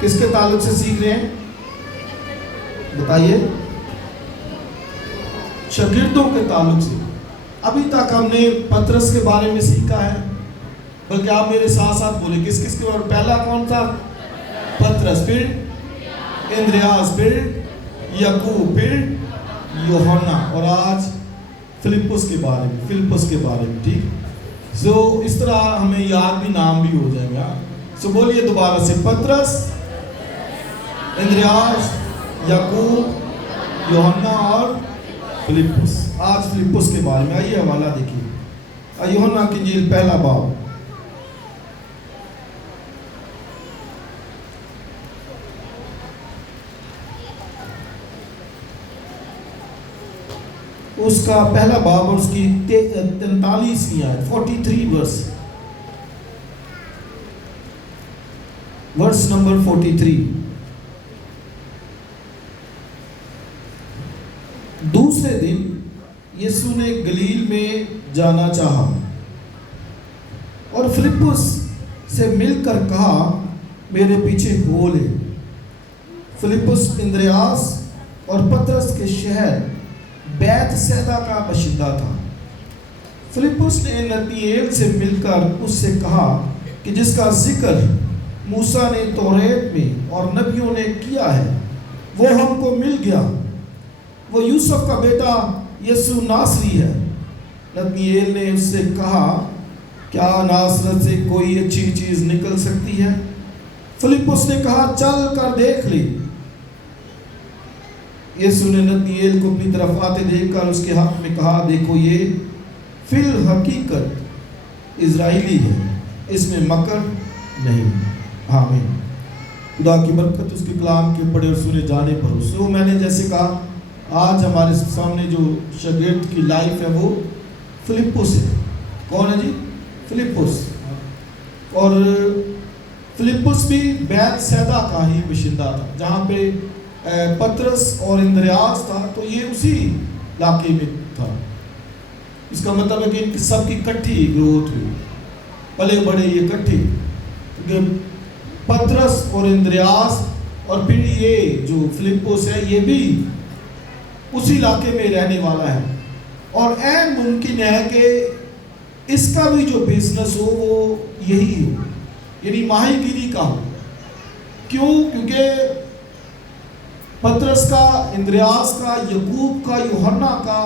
کس کے تعلق سے سیکھ رہے ہیں؟ بتائیے. شاگردوں کے تعلق سے. ابھی تک ہم نے پترس کے بارے میں سیکھا ہے، بلکہ آپ میرے ساتھ ساتھ بولے کس کس کے بارے میں. پہلا کون تھا؟ پترس، پھر اندریاس، پھر یعقوب، پھر یوحنا، اور آج فلپس کے بارے میں. ٹھیک. سو اس طرح ہمیں یاد بھی نام بھی ہو جائے گا. سو بولیے دوبارہ سے، پترس، اندریاس، یعقوب، یوحنا اور فلپس. آج فلپس کے بارے میں. آئیے حوالہ دیکھیے. یوحنا کی انجیل پہلا باب. اس کا پہلا باب اور اس کی 43 آیت، 43 ورس نمبر 43. دوسرے دن یسوع نے گلیل میں جانا چاہا اور فلپس سے مل کر کہا میرے پیچھے ہو لے. فلپس اندریاس اور پترس کے شہر بیت سیدا کا باشندہ تھا. فلپس نے نتنیل سے مل کر اس سے کہا کہ جس کا ذکر موسیٰ نے توریت میں اور نبیوں نے کیا ہے وہ ہم کو مل گیا. وہ یوسف کا بیٹا یسوع ناصری ہے. نتنیل نے اس سے کہا کیا ناصرت سے کوئی اچھی چیز نکل سکتی ہے؟ فلپس نے کہا چل کر دیکھ لے. یسوع نے نتنیل کو اپنی طرف آتے دیکھ کر اس کے حق میں کہا دیکھو یہ فی الحقیقت اسرائیلی ہے، اس میں مکر نہیں. آمین. خدا کی برکت اس کے کلام کے پڑھے اور سنے جانے پر. سو میں نے جیسے کہا آج ہمارے سامنے جو شاگرد کی لائف ہے وہ فلپس ہے. کون ہے جی؟ فلپس. اور فلپس بھی بیت سیدا کا ہی باشندہ تھا جہاں پہ پترس اور اندریاس تھا، تو یہ اسی علاقے میں تھا. اس کا مطلب ہے کہ ان سب کی کٹھی گروتھ ہوئی، پلے بڑے یہ کٹھی. پترس اور اندریاس اور پھر یہ جو فلپس ہے یہ بھی اسی علاقے میں رہنے والا ہے، اور عین ممکن ہے کہ اس کا بھی جو بزنس ہو وہ یہی ہو، یعنی ماہی گیری کا ہو. کیوں؟ کیونکہ پترس کا، اندریاس کا، یعقوب کا، یوحنا کا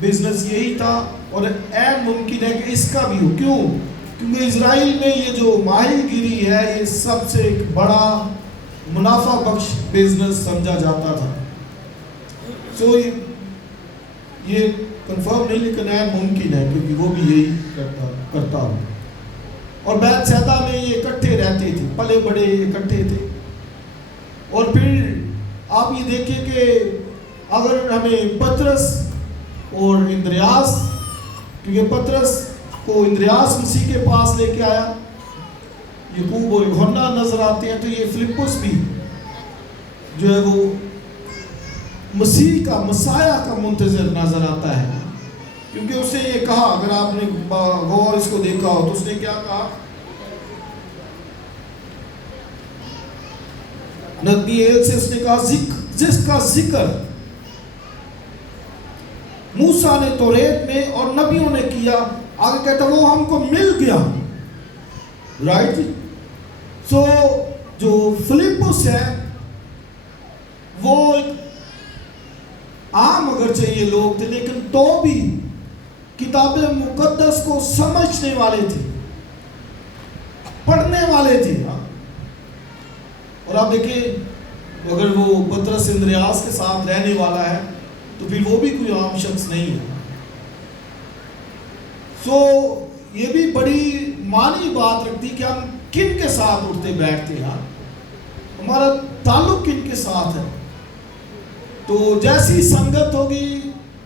بزنس یہی تھا، اور عین ممکن ہے کہ اس کا بھی ہو. کیوں؟ کیونکہ اسرائیل میں یہ جو ماہی گیری ہے یہ سب سے ایک بڑا منافع بخش بزنس سمجھا جاتا تھا. سو یہ کنفرم نہیں لیکن عین ممکن ہے کیونکہ وہ بھی یہی کرتا ہو. اور بیت سیدا میں یہ اکٹھے رہتے تھے، پلے بڑے اکٹھے تھے. اور پھر آپ یہ دیکھیں کہ اگر ہمیں پترس اور اندریاس، کیونکہ پترس کو اندریاس مسیح کے پاس لے کے آیا، یعقوب اور یوحنا نظر آتے ہیں، تو یہ فلپس بھی جو ہے وہ مسیح کا، مسیح کا منتظر نظر آتا ہے. کیونکہ اس نے یہ کہا، اگر آپ نے غور اس کو دیکھا ہو تو اس نے کیا کہا؟ نتنیل سے اس نے کہا جس کا ذکر موسیٰ نے توریت میں اور نبیوں نے کیا، آگے کہتا وہ ہم کو مل گیا. رائٹ. سو جو فلپس ہے وہ عام اگرچہ یہ لوگ تھے لیکن تو بھی کتاب مقدس کو سمجھنے والے تھے، پڑھنے والے تھے. اور آپ دیکھیں اگر وہ پترس اندریاس کے ساتھ رہنے والا ہے تو پھر وہ بھی کوئی عام شخص نہیں ہے. سو یہ بھی بڑی معنی بات رکھتی کہ ہم کن کے ساتھ اٹھتے بیٹھتے ہیں، ہمارا تعلق کن کے ساتھ ہے. تو جیسی سنگت ہوگی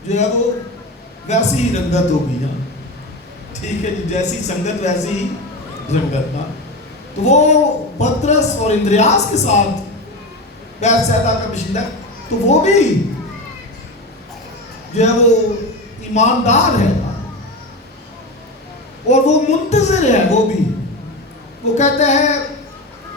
جو ہے وہ ویسی ہی رنگت ہوگی. ٹھیک ہے جی، جیسی سنگت ویسی ہی رنگت. تو وہ پترس اور اندریاس کے ساتھ بیت سیدا کا باشندہ، تو وہ بھی جو ہے وہ ایماندار ہے اور وہ منتظر ہے. وہ بھی وہ کہتا ہے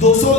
200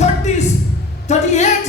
38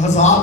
1000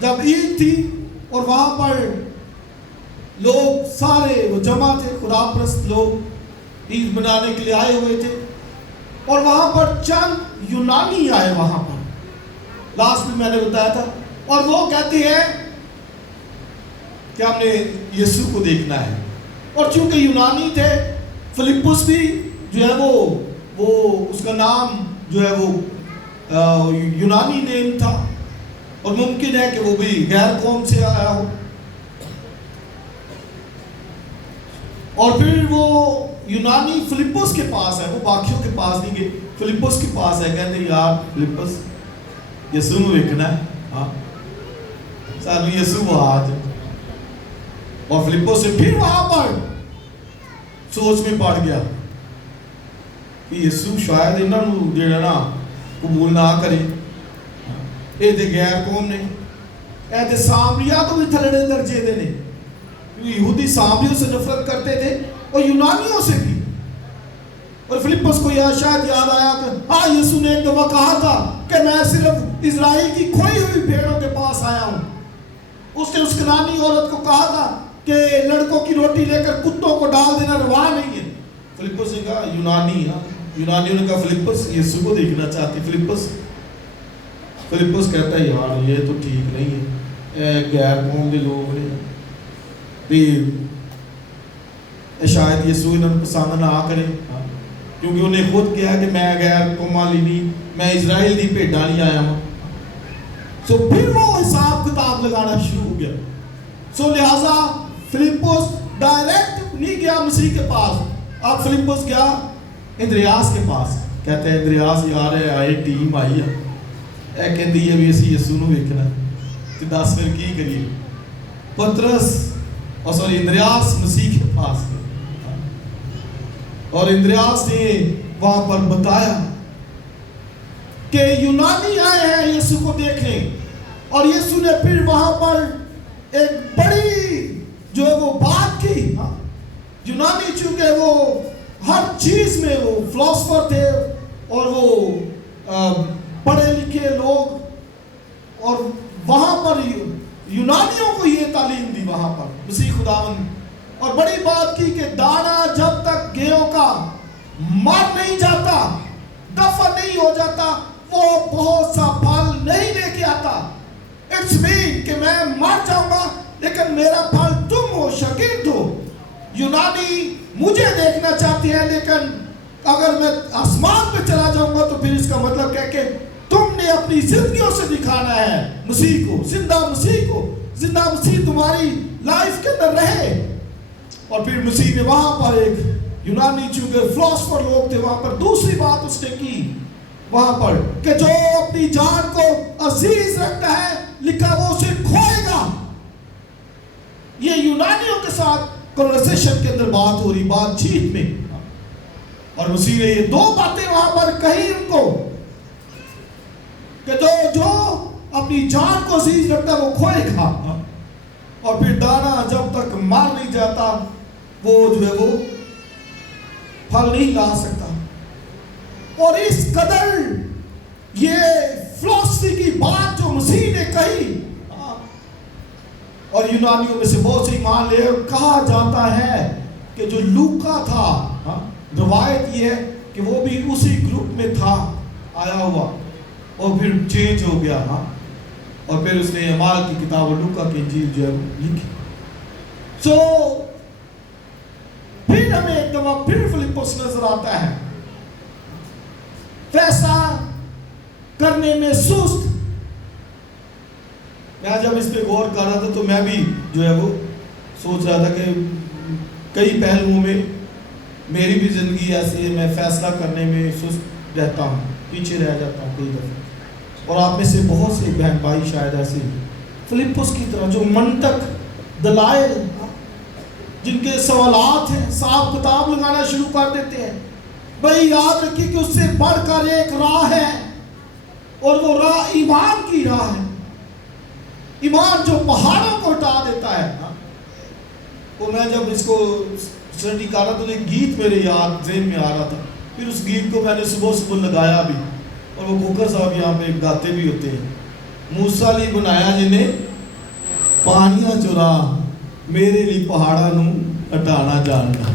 جب عید تھی اور وہاں پر لوگ سارے وہ جمع تھے، خدا پرست لوگ عید منانے کے لیے آئے ہوئے تھے، اور وہاں پر چند یونانی آئے وہاں پر، لاسٹ میں نے بتایا تھا، اور وہ کہتے ہیں کہ ہم نے یسوع کو دیکھنا ہے. اور چونکہ یونانی تھے، فلپس بھی جو ہے وہ اس کا نام جو ہے وہ یونانی نیم تھا، اور ممکن ہے کہ وہ بھی غیر قوم سے آیا ہو. اور پھر وہ یونانی فلپس کے پاس ہے، وہ باقیوں کے پاس نہیں گئے، فلپس کے پاس ہے، کہتے ہیں یار فلپس یسوع کو دیکھنا ہے، ہاں سانو یسوع وہ آج. اور فلپس سے پھر وہاں پر سوچ میں پڑ گیا کہ یسوع شاید انہوں نے نا قبول نہ کرے، یہ تے غیر قوم نے، اے تے سامریہ تو بھی تھلڑے درجے دے نے، یہودی سامریوں سے نفرت کرتے تھے اور یونانیوں سے بھی. اور فلپس کو یہ شاید یاد آیا کہ ہاں یسوع نے ایک دفعہ کہا تھا کہ میں صرف اسرائیل کی کھوئی ہوئی بھیڑوں کے پاس آیا ہوں. اس نے اس کنانی عورت کو کہا تھا کہ لڑکوں کی روٹی لے کر کتوں کو ڈال دینا روا نہیں ہے. فلپس نے کہا یونانی، ہاں یونانیوں نے کہا فلپس یسوع کو دیکھنا چاہتی. فلپس کہتا ہے یار یہ تو ٹھیک نہیں ہے، غیر قوم کے لوگ نے شاید یسوع انہوں پسند نہ کرے، کیونکہ انہیں خود کہا کہ میں غیر قوم والی نہیں، میں اسرائیل دی بھیڈاں نہیں آیا ہوں. سو پھر وہ حساب کتاب لگانا شروع ہو گیا. سو لہٰذا فلپس ڈائریکٹ نہیں گیا مسیح کے پاس، اب فلپس گیا اندریاس کے پاس. کہتے ہیں اندریاس یار آئے ٹیم آئی ہے، اے کہندی ہے بھی اسی یسوع نو ویکھنا تے دس پھر کی کریے. پترس اندریاس مسیح کے پاس گئے، اور اندریاس نے وہاں پر بتایا کہ یونانی آئے ہیں یسوع کو دیکھنے. اور یسوع نے پھر وہاں پر ایک بڑی جو ہے وہ بات کی. یونانی چونکہ وہ ہر چیز میں وہ فلاسفر تھے اور وہ پڑھے لکھے لوگ، اور وہاں پر یونانیوں کو یہ تعلیم دی وہاں پر مسیح خداوند. اور بڑی بات کی کہ دانا جب تک گیہوں کا مر نہیں جاتا، دفن نہیں ہو جاتا، وہ بہت سا پھل نہیں لے کے آتا. اٹس مین کہ میں مر جاؤں گا لیکن میرا پھل تم ہو، شاگرد ہو. یونانی مجھے دیکھنا چاہتے ہیں، لیکن اگر میں آسمان پہ چلا جاؤں گا تو پھر اس کا مطلب کیا کہ تم نے اپنی زندگیوں سے دکھانا ہے مسیح کو، زندہ مسیح کو، زندہ مسیح تمہاری لائف کے اندر رہے. اور پھر مسیح نے وہاں پر ایک یونانی چونکہ فلاسفر لوگ تھے، وہاں پر دوسری بات اس نے کی وہاں پر کہ جو اپنی جان کو عزیز رکھتا ہے لکھا وہ اسے کھوئے گا. یہ یونانیوں کے ساتھ کنورسیشن کے اندر بات ہو رہی، بات چیت میں. اور مسیح نے یہ دو باتیں وہاں پر کہی ان کو کہ جو اپنی جان کو عزیز رکھتا ہے وہ کھوئے گا، اور پھر دانا جب تک مر نہیں جاتا وہ جو ہے وہ پھل نہیں لا سکتا. اور اس قدر یہ فلسفی کی بات جو مسیح نے کہی، اور یونانیوں میں سے بہت سے ایمان لے، اور کہا جاتا ہے کہ جو لوکا تھا، روایت یہ ہے کہ وہ بھی اسی گروپ میں تھا آیا ہوا، اور پھر چینج ہو گیا، اور پھر اس نے اعمال کی کتاب لوکا کی انجیل جو ہے لکھی. سو پھر ہمیں ایک دفعہ پھر فلپس نظر آتا ہے فیصلہ کرنے میں سست. میں جب اس پہ غور کر رہا تھا تو میں بھی جو ہے وہ سوچ رہا تھا کہ کئی پہلوؤں میں میری بھی زندگی ایسی ہے، میں فیصلہ کرنے میں سست رہتا ہوں، پیچھے رہ جاتا ہوں کئی دفعہ. اور آپ میں سے بہت سے بہن بھائی شاید ایسے فلپس کی طرح جو منطق، دلائل، جن کے سوالات ہیں صاحب کتاب لگانا شروع کر دیتے ہیں. بھائی یاد رکھیے کہ اس سے بڑھ کر ایک راہ ہے، اور وہ راہ ایمان کی راہ ہے. ایمان جو پہاڑوں کو ہٹا دیتا ہے. وہ میں جب اس کو اسٹڈی کر رہا تو ایک گیت میرے یاد ذہن میں آ رہا تھا، پھر اس گیت کو میں نے صبح لگایا بھی، اور وہ کوکر صاحب یہاں پہ گاتے بھی ہوتے ہیں. موسیٰ ਲਈ ਬਣਾਇਆ ਜਿਹਨੇ ਪਾਣੀਆਂ ਚੁਰਾ, ਮੇਰੇ ਲਈ ਪਹਾੜਾਂ ਨੂੰ ਹਟਾਣਾ ਜਾਣਦਾ।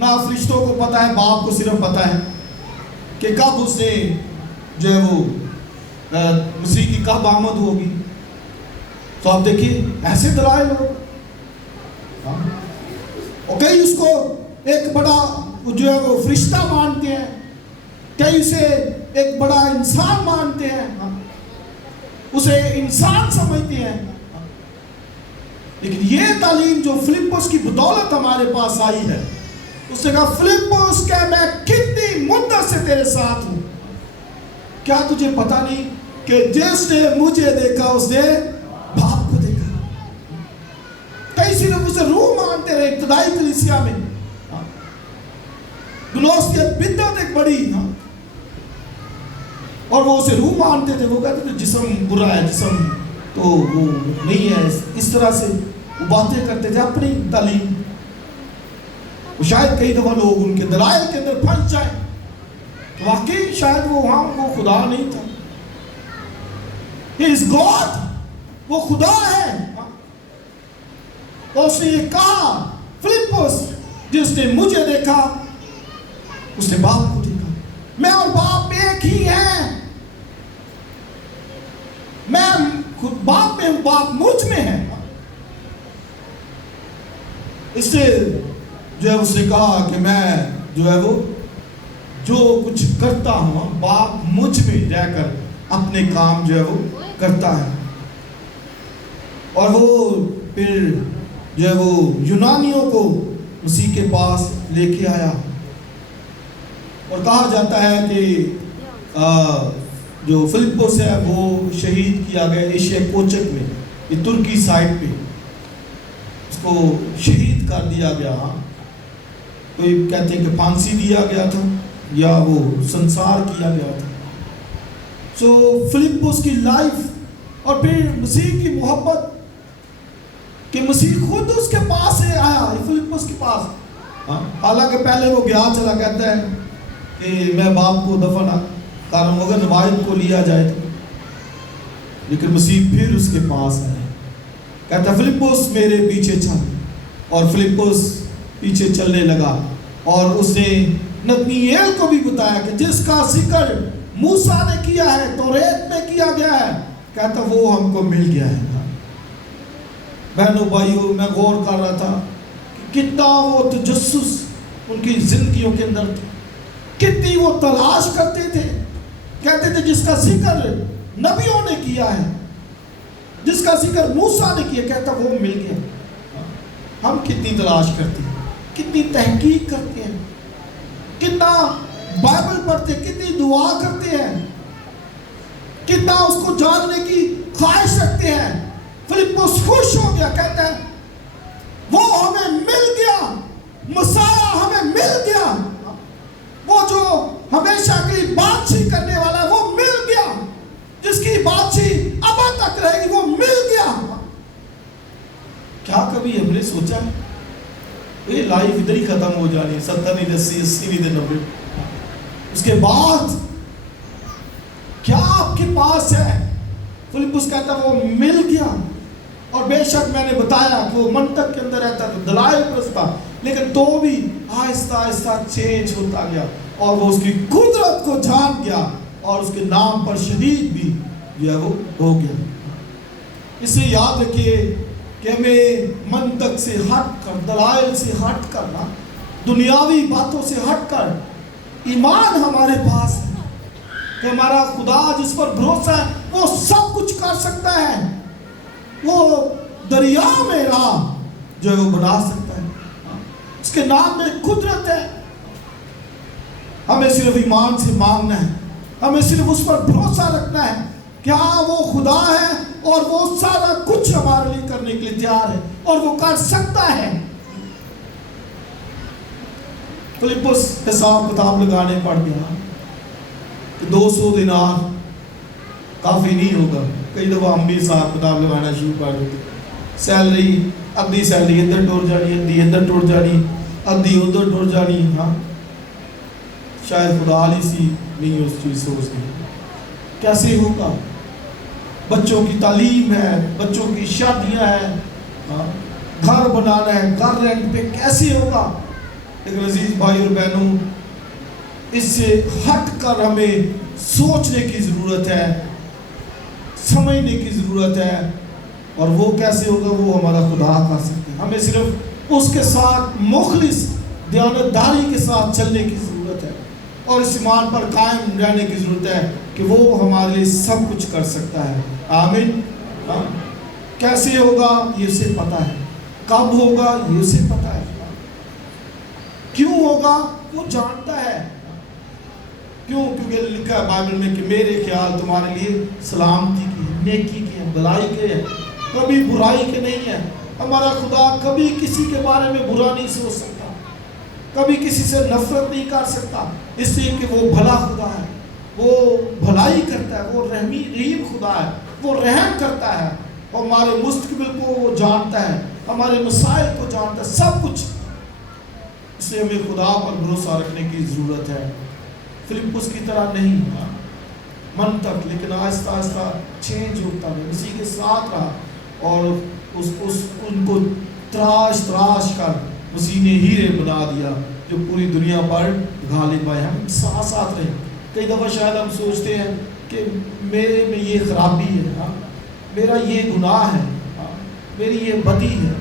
نہ فرشتوں کو پتا ہے، باپ کو صرف پتا ہے کہ کب اس نے جو ہے وہ مسیح کی کب آمد ہوگی۔ تو آپ دیکھیے ایسے دلائل لوگ، اور کئی اس کو ایک بڑا جو ہے وہ فرشتہ مانتے ہیں، کئی اسے ایک بڑا انسان مانتے ہیں، اسے انسان سمجھتے ہیں۔ لیکن یہ تعلیم جو فلپس کی بدولت ہمارے پاس آئی ہے، اس نے کہا فلپس کہ میں کتنی مدت سے تیرے ساتھ ہوں، کیا تجھے پتا نہیں کہ جس نے مجھے دیکھا اس نے باپ کو دیکھا۔ کئی صرف اسے روح مانتے رہے ابتدائی کلیسیا میں، گنوسٹیت بدعت ایک بڑی، اور وہ اسے روح مانتے تھے، وہ کہتے تھے جسم برا ہے، جسم تو وہ نہیں ہے، اس طرح سے وہ باتیں کرتے تھے اپنی تعلیم۔ وہ شاید کئی دفعہ لوگ ان کے دلائل کے اندر پھنس جائیں، واقعی شاید وہ وہاں وہ خدا نہیں تھا، He is God، وہ خدا ہے۔ اور اس نے یہ کہا فلپس جس نے مجھے دیکھا اس نے باپ کو دیکھا، میں اور باپ ایک ہی ہیں، میں خود باپ میں ہوں، باپ مجھ میں ہے۔ اس سے جو ہے اس نے کہا کہ میں جو ہے وہ جو کچھ کرتا ہوں باپ مجھ میں رہ کر اپنے کام جو ہے وہ کرتا ہے۔ اور وہ پھر جو ہے وہ یونانیوں کو مسیح کے پاس لے کے آیا، اور کہا جاتا ہے کہ جو فلپس ہے وہ شہید کیا گیا ایشیا کوچک میں، یہ ترکی سائٹ پہ اس کو شہید کر دیا گیا۔ کوئی کہتے ہیں کہ پھانسی دیا گیا تھا یا وہ سنسار کیا گیا تھا۔ سو فلپس کی لائف اور پھر مسیح کی محبت کہ مسیح خود اس کے پاس سے آیا، فلپس کے پاس، حالانکہ پہلے وہ گیا چلا کہتا ہے کہ میں باپ کو دفن کر رہا ہوں اگر روایت کو لیا جائے تو، لیکن مسیح پھر اس کے پاس آیا، کہتا ہے فلپس میرے پیچھے چل، اور فلپس پیچھے چلنے لگا، اور اس نے نتنیل کو بھی بتایا کہ جس کا ذکر موسیٰ نے کیا ہے، توریت میں کیا گیا ہے، کہتا وہ ہم کو مل گیا ہے۔ بہنوں بھائیوں، میں غور کر رہا تھا کہ کتنا وہ تجسس ان کی زندگیوں کے اندر تھا، کتنی وہ تلاش کرتے تھے، کہتے تھے جس کا ذکر نبیوں نے کیا ہے، جس کا ذکر موسیٰ نے کیا، کہتا وہ مل گیا۔ ہم کتنی تلاش کرتے ہیں، کتنی تحقیق کرتے ہیں، کتنا بائبل پڑھتے ہیں، کتنی دعا کرتے ہیں، کتنا اس کو جاننے کی خواہش رکھتے ہیں۔ فلپس خوش ہو گیا، کہتا ہے وہ ہمیں مل گیا، مسیح ہمیں مل گیا، وہ جو ہمیشہ کے لیے بادشاہی کرنے والا ہے وہ مل گیا، جس کی بادشاہی ابد تک رہے گی وہ مل گیا۔ کیا کبھی ہم نے سوچا یہ لائف ادھر ہی ختم ہو جانی، 70 نہیں 80 نہیں 90، اس کے بعد کیا آپ کے پاس ہے؟ فلپس کہتا وہ مل گیا، اور بے شک میں نے بتایا کہ وہ منطق کے اندر رہتا تھا، دلائل پرست تھا، لیکن تو بھی آہستہ آہستہ چینج ہوتا گیا، اور وہ اس کی قدرت کو جان گیا، اور اس کے نام پر شہید بھی جو ہے وہ ہو گیا۔ اس سے یاد رکھیے کہ ہمیں منطق سے ہٹ کر، دلائل سے ہٹ کر، دنیاوی باتوں سے ہٹ کر ایمان ہمارے پاس ہے کہ ہمارا خدا جس پر بھروسہ ہے وہ سب کچھ کر سکتا ہے، وہ دریا میں راہ جو ہے وہ بنا سکتا ہے، اس کے نام میں قدرت ہے۔ ہمیں صرف ایمان سے مانگنا ہے، ہمیں صرف اس پر بھروسہ رکھنا ہے کہ ہاں وہ خدا ہے اور وہ سارا کچھ ہمارے لیے کرنے کے لیے تیار ہے اور وہ کر سکتا ہے۔ فلپس حساب کتاب لگانے پڑ گیا کہ 200 دینار کافی نہیں ہوگا۔ کئی دفعہ ہم بھی حساب کتاب لگانا شروع کر دیتے، سیلری ادھی سیلری ادھر ٹوٹ جانی، ادھی ادھر ٹوٹ جانی، ادھی ادھر ٹوٹ جانی۔ ہاں شاید خدا علی سی نہیں اس چیز سوچ گئی کیسے ہوگا؟ بچوں کی تعلیم ہے، بچوں کی شادیاں ہیں، گھر بنانا ہے، گھر رینٹ پہ کیسے ہوگا؟ لیکن عزیز بھائی اور بہنوں، اس سے ہٹ کر ہمیں سوچنے کی ضرورت ہے، سمجھنے کی ضرورت ہے. اور وہ کیسے ہوگا؟ وہ ہمارا خدا کر سکتے ہیں. ہمیں صرف اس کے ساتھ مخلص دیانتداری کے ساتھ چلنے کی ضرورت ہے اور اس ایمان پر قائم رہنے کی ضرورت ہے کہ وہ ہمارے لیے سب کچھ کر سکتا ہے. آمین. کیسے ہوگا یہ اسے پتا ہے، کب ہوگا یہ اسے پتا ہے، کیوں ہوگا وہ جانتا ہے. کیوں؟ کیونکہ لکھا ہے بائبل میں کہ میرے خیال تمہارے لیے سلامتی کی، نیکی کے، بھلائی کے ہیں، کبھی برائی کے نہیں ہے. ہمارا خدا کبھی کسی کے بارے میں برا نہیں سوچ سکتا، کبھی کسی سے نفرت نہیں کر سکتا، اس لیے کہ وہ بھلا خدا ہے، وہ بھلائی کرتا ہے، وہ رحیم خدا ہے، وہ رحم کرتا ہے، ہمارے مستقبل کو وہ جانتا ہے، ہمارے مسائل کو جانتا ہے، سب کچھ. اس لیے ہمیں خدا پر بھروسہ رکھنے کی ضرورت ہے. فلپس کی طرح نہیں من تک، لیکن آہستہ آہستہ چینج ہوتا ہے، اسی کے ساتھ رہا اور ان کو تراش کر مسیح نے ہیرے بنا دیا جو پوری دنیا پر غالب آئے. ہم ساتھ رہے. کئی دفعہ شاید ہم سوچتے ہیں کہ میرے میں یہ خرابی ہے، میرا یہ گناہ ہے، میری یہ بدی ہے.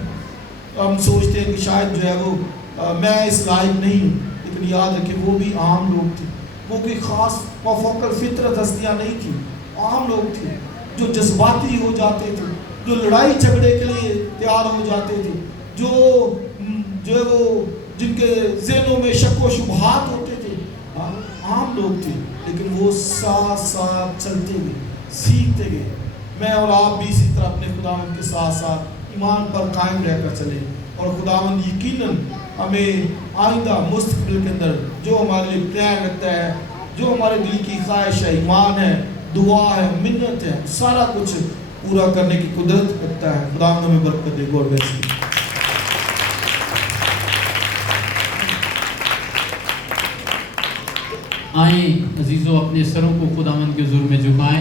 ہم سوچتے ہیں کہ شاید جو ہے وہ میں اس لائق نہیں ہوں. لیکن یاد رکھیں وہ بھی عام لوگ تھے، وہ کوئی خاص فوق الفطرت ہستیاں نہیں تھیں، عام لوگ تھے جو جذباتی ہو جاتے تھے، جو لڑائی جھگڑے کے لیے تیار ہو جاتے تھے، جو وہ جن کے ذہنوں میں شک و شبہات ہوتے تھے. عام لوگ تھے لیکن وہ ساتھ چلتے گئے، سیکھتے گئے. میں اور آپ بھی اسی طرح اپنے خداوند کے ساتھ ایمان پر قائم رہ کر چلیں اور خداوند یقیناً ہمیں آئندہ مستقبل کے اندر جو ہمارے لیے پلان رکھتا ہے، جو ہمارے دل کی خواہش ہے، ایمان ہے، دعا ہے، منت ہے، سارا کچھ پورا کرنے کی قدرت رکھتا ہے. خداوند ہمیں برکت دے. God bless you. آئیں عزیزو، اپنے سروں کو خداوند کے حضور میں جھکائیں.